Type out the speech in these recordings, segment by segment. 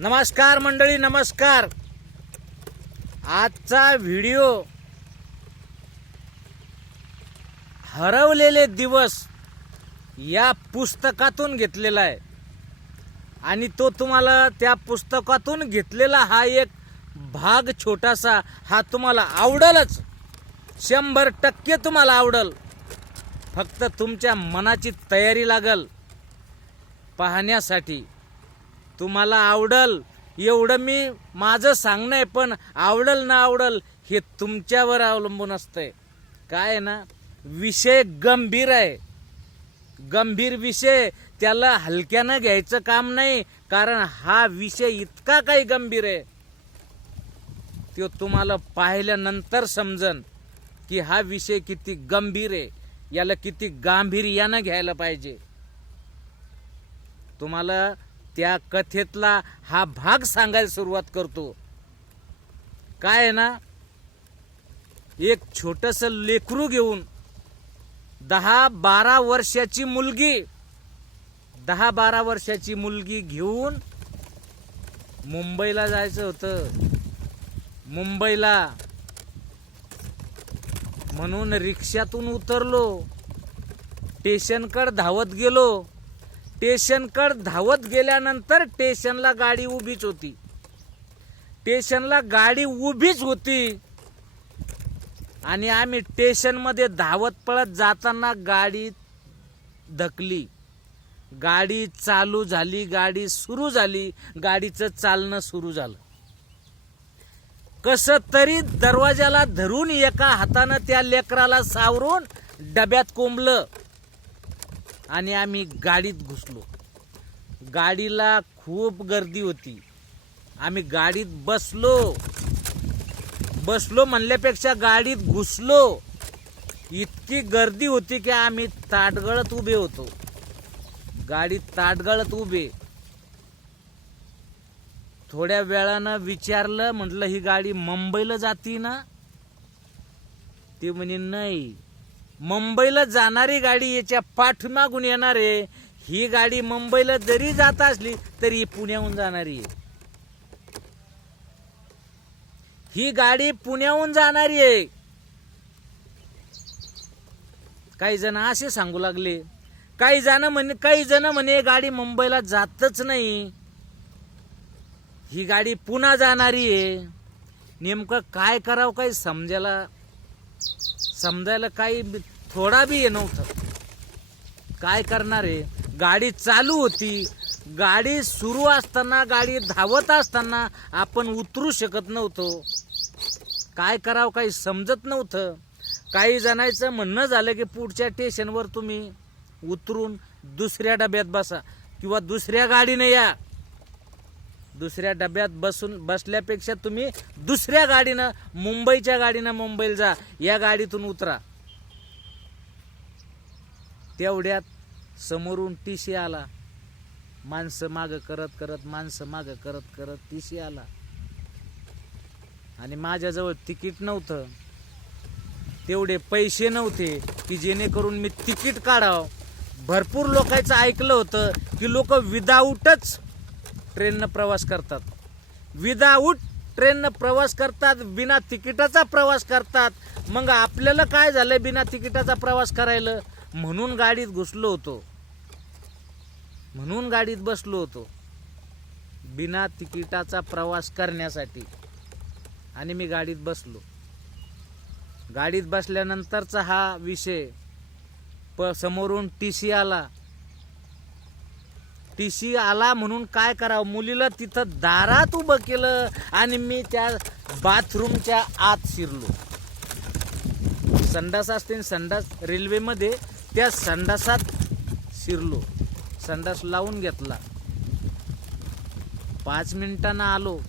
नमस्कार मंडळी नमस्कार. आजचा व्हिडिओ हरवलेले दिवस या पुस्तकातून घेतलेला आहे. आणि तो तुम्हाला त्या पुस्तकातून घेतलेला हा एक भाग छोटासा हा तुम्हाला आवडलच. शंभर टक्के तुम्हाला आवडल. फक्त तुमच्या मनाची तयारी लागल पाहण्यासाठी. तुम्हाला आवडल एवढं मी माझं सांगणं आहे पण आवडल ना आवडल हे तुमच्यावर अवलंबून असतंय. काय ना विषय गंभीर आहे. गंभीर विषय त्याला हलक्यानं घ्यायचं काम नाही कारण हा विषय इतका काही गंभीर आहे. तो तुम्हाला पाहिल्यानंतर समजन की हा विषय किती गंभीर आहे याला किती गांभीर्यानं घ्यायला पाहिजे. तुम्हाला त्या कथेतला हा भाग सांगायला सुरुवात करतो. काय आहे ना? एक छोटस लेकरू घेऊन दहा बारा वर्षाची मुलगी दहा बारा वर्षाची मुलगी घेऊन मुंबईला जायचं होतं. मुंबईला म्हणून रिक्षातून उतरलो. स्टेशनकडे धावत गेलो. स्टेशनकडे धावत गेल्यानंतर स्टेशनला गाडी उभीच होती. स्टेशनला गाडी उभीच होती. आणि आम्ही स्टेशनमध्ये धावत पळत जाताना गाडी धकली गाडी चालू झाली गाडी सुरू झाली गाडीचं चालणं सुरू झालं. कस तरी दरवाजाला धरून एका हातानं त्या लेकराला सावरून डब्यात कोंबलं. आणि आम्ही गाडीत घुसलो. गाडीला खूप गर्दी होती. आम्ही गाडीत बसलो. बसलो म्हणल्यापेक्षा गाडीत घुसलो. इतकी गर्दी होती की आम्ही ताटगळत उभे होतो. गाडीत ताटगळत उभे. थोड्या वेळानं विचारलं म्हटलं ही गाडी मुंबईला जाती ना? ते म्हणे नाही. मुंबईला जाणारी गाडी याच्या पाठमागून येणार आहे. ही गाडी मुंबईला जरी जात असली तरी ही पुण्याहून जाणारी आहे. ही गाडी पुण्याहून जाणारी आहे. काही जण असे सांगू लागले. काही जण म्हणे काही जण म्हणे गाडी मुंबईला जातच नाही. ही गाडी पुन्हा जाणारी आहे. नेमकं काय करावं काही समजायला समजायला काही थोडा बी हे नव्हतं. काय करणार आहे गाडी चालू होती. गाडी सुरू असताना गाडी धावत असताना आपण उतरू शकत नव्हतो. काय करावं काही समजत नव्हतं. काही जणांचं म्हणणं झालं की पुढच्या स्टेशनवर तुम्ही उतरून दुसऱ्या डब्यात बसा किंवा दुसऱ्या गाडीने या. दुसऱ्या डब्यात बसून बसल्यापेक्षा तुम्ही दुसऱ्या गाडीनं मुंबईच्या गाडीनं मुंबईला जा. या गाडीतून उतरा. तेवढ्यात समोरून टीसी आला. माणसं माग करत करत माणसं माग करत करत टीसी आला. आणि माझ्याजवळ तिकीट नव्हतं. तेवढे पैसे नव्हते की जेणेकरून मी तिकीट काढावं. भरपूर लोकांचं ऐकलं होतं की लोक विदाऊटच ट्रेननं प्रवास करतात. विदाऊट ट्रेननं प्रवास करतात बिना तिकिटाचा प्रवास करतात. मग आपल्याला काय झालं बिना तिकिटाचा प्रवास करायला? म्हणून गाडीत घुसलो होतो. म्हणून गाडीत बसलो होतो. बिना तिकिटाचा प्रवास करण्यासाठी. आणि मी गाडीत बसलो. गाडीत बसल्यानंतरचा हा विषय प समोरून टी सी आला. टी सी आला म्हणून काय करावं? मुलीला तिथं दारात उभं केलं आणि मी त्या बाथरूमच्या आत शिरलो. संडास असते संडास रेल्वेमध्ये त्या संडासात शिरलो. संडास लावून घेतला. पाच मिनिटानं आलो.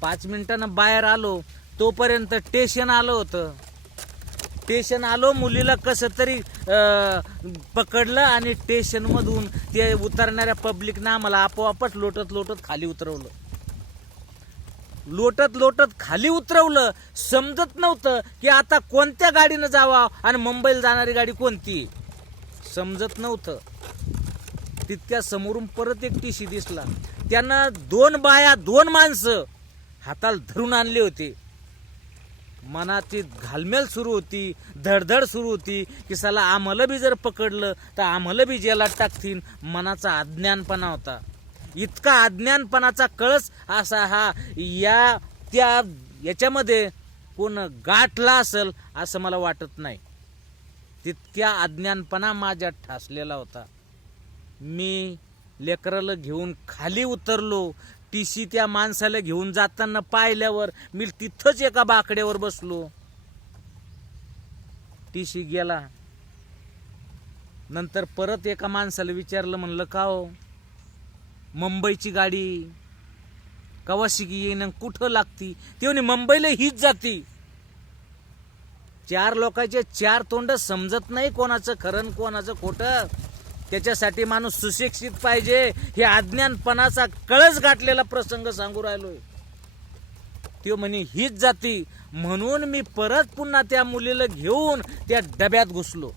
पाच मिनिटानं बाहेर आलो. तोपर्यंत स्टेशन आलं होतं. स्टेशन आलो मुलीला कसं तरी पकडलं आणि स्टेशनमधून ते उतरणाऱ्या पब्लिकनं आम्हाला आपोआपच लोटत लोटत खाली उतरवलं. लोटत लोटत खाली उतरवलं. समजत नव्हतं की आता कोणत्या गाडीनं जावा आणि मुंबईला जाणारी गाडी कोणती. समजत नव्हतं. तितक्या समोरून परत एक टीशी दिसला. त्यांना दोन बाया दोन माणसं हाताला धरून आणले होते. मनाची घालमेल सुरू होती धडधड सुरू होती की साला आम्हाला बी जर पकडलं तर आम्हाला बी जेलात टाकतील मनाचा अज्ञानपणा होता. इतका अज्ञानपणाचा कळस असा हा या त्या याच्यामध्ये कोण गाठला असेल असं मला वाटत नाही. तितक्या अज्ञानपणा माझ्यात ठासलेला होता. मी लेकराला घेऊन खाली उतरलो टीसी त्या माणसाला घेऊन जाताना पाहिल्यावर मी तिथंच एका बाकड्यावर बसलो. टीसी गेला. नंतर परत एका माणसाला विचारलं म्हणलं का हो? मुंबईची गाडी कवाशिकी येईन कुठं लागती? ते म्हणे मुंबईला हीच जाती. चार लोकांचे चार तोंड समजत नाही कोणाचं खरं कोणाचं खोटं. त्याच्यासाठी माणूस सुशिक्षित पाहिजे. हे अज्ञानपणाचा कळस गाठलेला प्रसंग सांगू राहिलोय. तो म्हणे हीच जाती. म्हणून मी परत पुन्हा त्या मुलीला घेऊन त्या डब्यात घुसलो.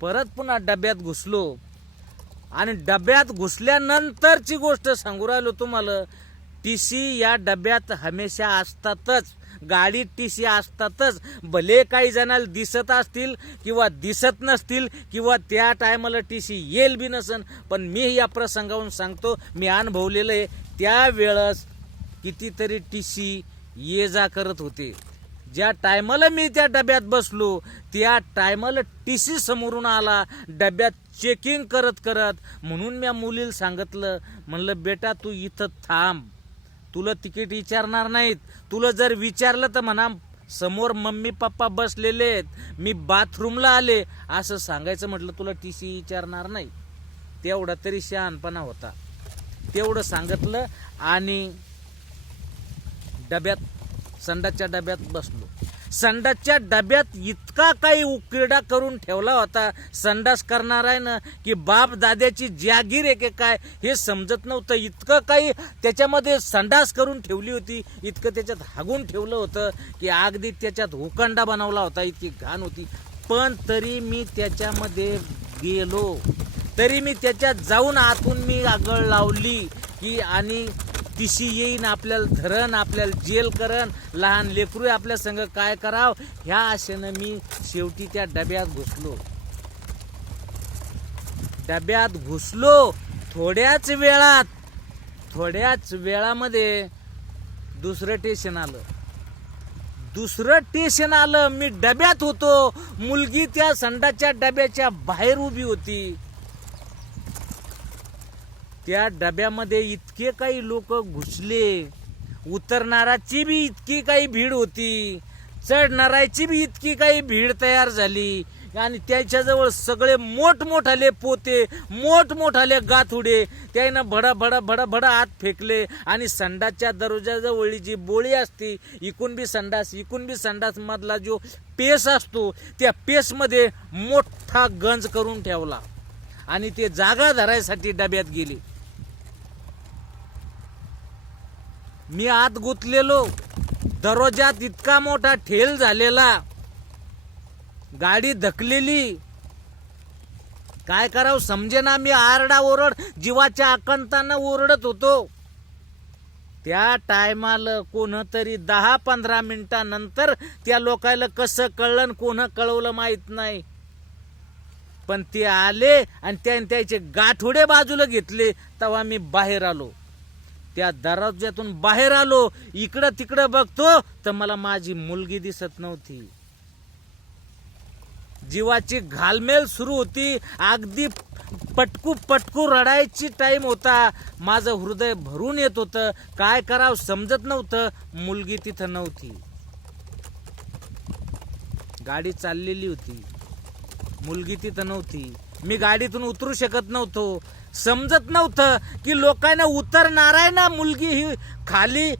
परत पुन्हा डब्यात घुसलो. आणि डब्यात घुसल्यानंतरची गोष्ट सांगू राहिलो तुम्हाला टी सी या डब्यात हमेशा असतातच. गाडीत टी सी असतातच. भले काही जणाला दिसत असतील किंवा दिसत नसतील किंवा त्या टायमाला टी सी येईल बी नसन पण मी या प्रसंगावरून सांगतो मी अनुभवलेलं आहे त्यावेळेस कितीतरी टी सी ये जा करत होते. ज्या टायमाला मी त्या डब्यात बसलो त्या टायमाला टी सी समोरून आला डब्यात चेकिंग करत करत म्हणून मी मुलीला सांगितलं म्हणलं बेटा तू इथं थांब. तुला तिकीट विचारणार नाहीत. तुला जर विचारलं तर म्हणा समोर मम्मी पप्पा बसलेले आहेत. मी बाथरूमला आले. असं सांगायचं म्हटलं तुला टी सी विचारणार नाही. तेवढा तरी शहाणपणा होता. तेवढं सांगितलं आणि डब्यात संडासच्या डब्यात बसलो. संडासच्या डब्यात इतका काही उकिरडा करून ठेवला होता. संडास करणार आहे ना की बाप दाद्याची जागीर आहे की काय हे समजत नव्हतं. इतकं काही त्याच्यामध्ये संडास करून ठेवली होती. इतकं त्याच्यात हागून ठेवलं होतं की अगदी त्याच्यात हुकंडा बनवला होता. इतकी घाण होती. पण तरी मी त्याच्यामध्ये गेलो. तरी मी त्याच्यात जाऊन आतून मी आगळ लावली की आणि टीसी येईन आपल्याला धरण आपल्याला जेल करण लहान लेकरू आपल्या संग काय कराव? ह्या आशेनं मी शेवटी त्या डब्यात घुसलो. डब्यात घुसलो थोड्याच वेळात थोड्याच वेळामध्ये दुसरं टेशन आलं. दुसरं टेशन आलं मी डब्यात होतो. मुलगी त्या संडाच्या डब्याच्या बाहेर उभी होती. त्या डब्यामध्ये इतके काही लोक घुसले. उतरणाराची बी इतकी काही भीड होती. चढणाराची बी इतकी काही भीड तयार झाली. आणि त्याच्याजवळ सगळे मोठमोठाले पोते मोठमोठाले गाथुडे. त्यानं भडा भडा भडा भडा आत फेकले. आणि संडासच्या दरोज्याजवळी जी बोळी असते इकून बी संडास इकून बी संडास मधला जो पेस असतो त्या पेसमध्ये मोठा गंज करून ठेवला. आणि ते जागा धरायसाठी डब्यात गेली. मी आत गुतलेलो. दरवाजात इतका मोठा ठेल झालेला. गाडी धकलेली. काय करावं समजे ना मी आरडा ओरड जीवाच्या आकंतानं ओरडत होतो. त्या टायमाला कोणतरी दहा पंधरा मिनिटानंतर त्या लोकायला कसं कळलं आणि कोण कळवलं माहीत नाही. पण ते आले आणि त्याने त्याचे गाठोडे बाजूला घेतले तेव्हा मी बाहेर आलो. त्या दरवाज्यातून बाहेर आलो इकडं तिकडं बघतो तर मला माझी मुलगी दिसत नव्हती. जीवाची घालमेल सुरू होती. अगदी पटकू पटकू रडायची टाइम होता. माझं हृदय भरून येत होतं. काय करावं समजत नव्हतं. मुलगी तिथं नव्हती. गाडी चाललेली होती. मुलगी तिथं नव्हती. मी गाडीतून उतरू शकत नव्हतो. समजत नव्हतं की लोकांना उतरणार आहे ना मुलगी ही खाली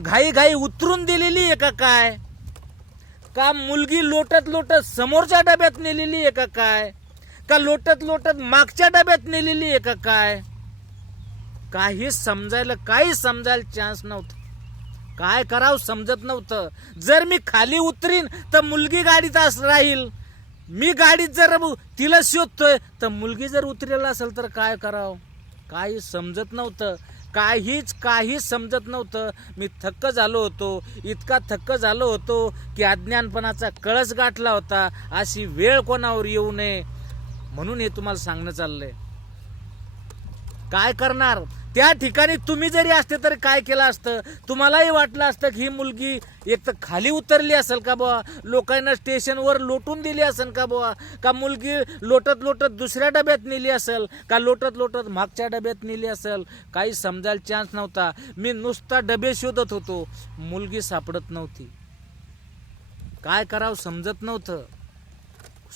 घाई घाई उतरून दिलेली आहे का काय? का मुलगी लोटत लोटत समोरच्या डब्यात नेलेली आहे का काय? का लोटत लोटत मागच्या डब्यात नेलेली आहे का काय? काही समजायला काही समजायला चान्स नव्हता. काय करावं समजत नव्हतं. जर मी खाली उतरीन तर मुलगी गाडीत राहील. मी गाडीत जर तिला शोधतोय तर मुलगी जर उतरेला असेल तर काय करावं? काही समजत नव्हतं. काहीच काहीच समजत नव्हतं. मी थक्क झालो होतो. इतका थक्क झालो होतो की अज्ञानपणाचा कळस गाठला होता. अशी वेळ कोणावर येऊ नये. म्हणून हे तुम्हाला सांगणं चाललंय. काय करणार? त्या ठिकाणी तुम्ही जरी असते तर काय केलं असतं? तुम्हालाही वाटलं असतं की ही मुलगी एक तर खाली उतरली असेल का बुवा? लोकांना स्टेशनवर लोटून दिली असेल का बुवा? का मुलगी लोटत लोटत दुसऱ्या डब्यात नेली असेल? का लोटत लोटत मागच्या डब्यात नेली असेल? काही समजायला चान्स नव्हता. मी नुसता डबे शोधत होतो. मुलगी सापडत नव्हती. काय करावं समजत नव्हतं.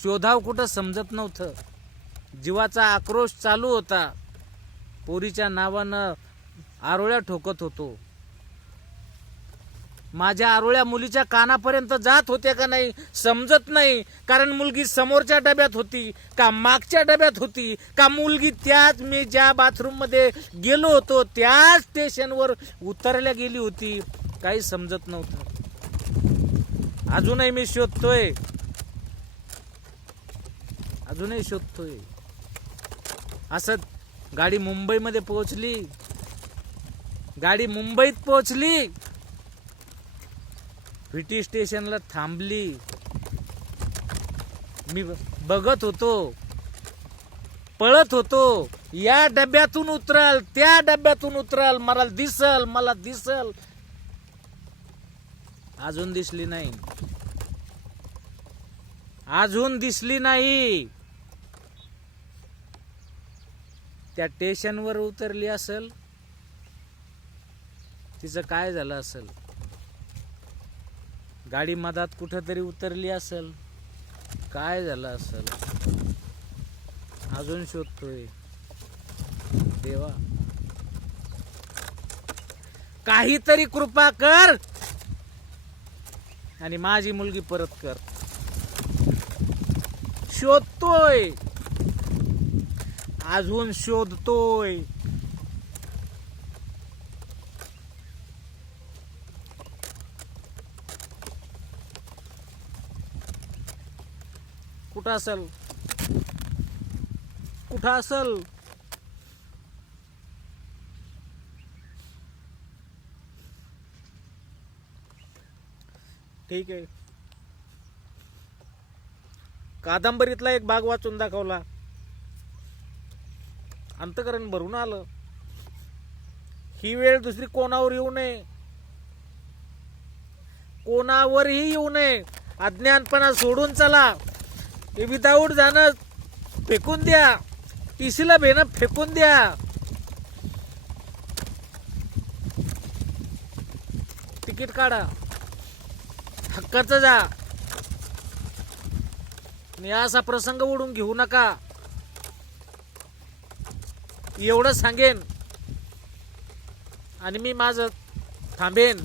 शोधाव कुठं समजत नव्हतं. जीवाचा आक्रोश चालू होता. पोरीच्या नावानं आरोळ्या ठोकत होतो. माझ्या आरोळ्या मुलीच्या कानापर्यंत जात होत्या का नाही समजत नाही. कारण मुलगी समोरच्या डब्यात होती का मागच्या डब्यात होती का मुलगी त्याच मी ज्या बाथरूममध्ये गेलो होतो त्याच स्टेशनवर उतरल्या गेली होती. काही समजत नव्हतं. अजूनही मी शोधतोय. अजूनही शोधतोय. असं गाडी मुंबईमध्ये पोहोचली. गाडी मुंबईत पोहोचली. व्हिटी स्टेशनला थांबली. मी बघत होतो. पळत होतो. या डब्यातून उतराल त्या डब्यातून उतराल. मला दिसल मला दिसल. अजून दिसली नाही. अजून दिसली नाही. त्या स्टेशनवर उतरली असेल तिचं काय झालं असेल? गाडी मधात कुठंतरी उतरली असेल काय झालं असेल? अजून शोधतोय. देवा. काहीतरी कृपा कर आणि माझी मुलगी परत कर. शोधतोय. अजून शोधतोय. कुठं असल? कुठं असल? ठीक आहे. कादंबरीतला एक भाग वाचून दाखवला. अंतकरण भरून आलं. ही वेळ दुसरी कोणावर येऊ नये. कोणावरही येऊ नये. अज्ञानपणा सोडून चला. हे विदाऊट जाणं फेकून द्या. टीसीला भेणं फेकून द्या. तिकीट काढा. हक्काचं जा. आणि असा प्रसंग ओढून घेऊ नका. एवढं सांगेन. आणि मी माझं थांबेन.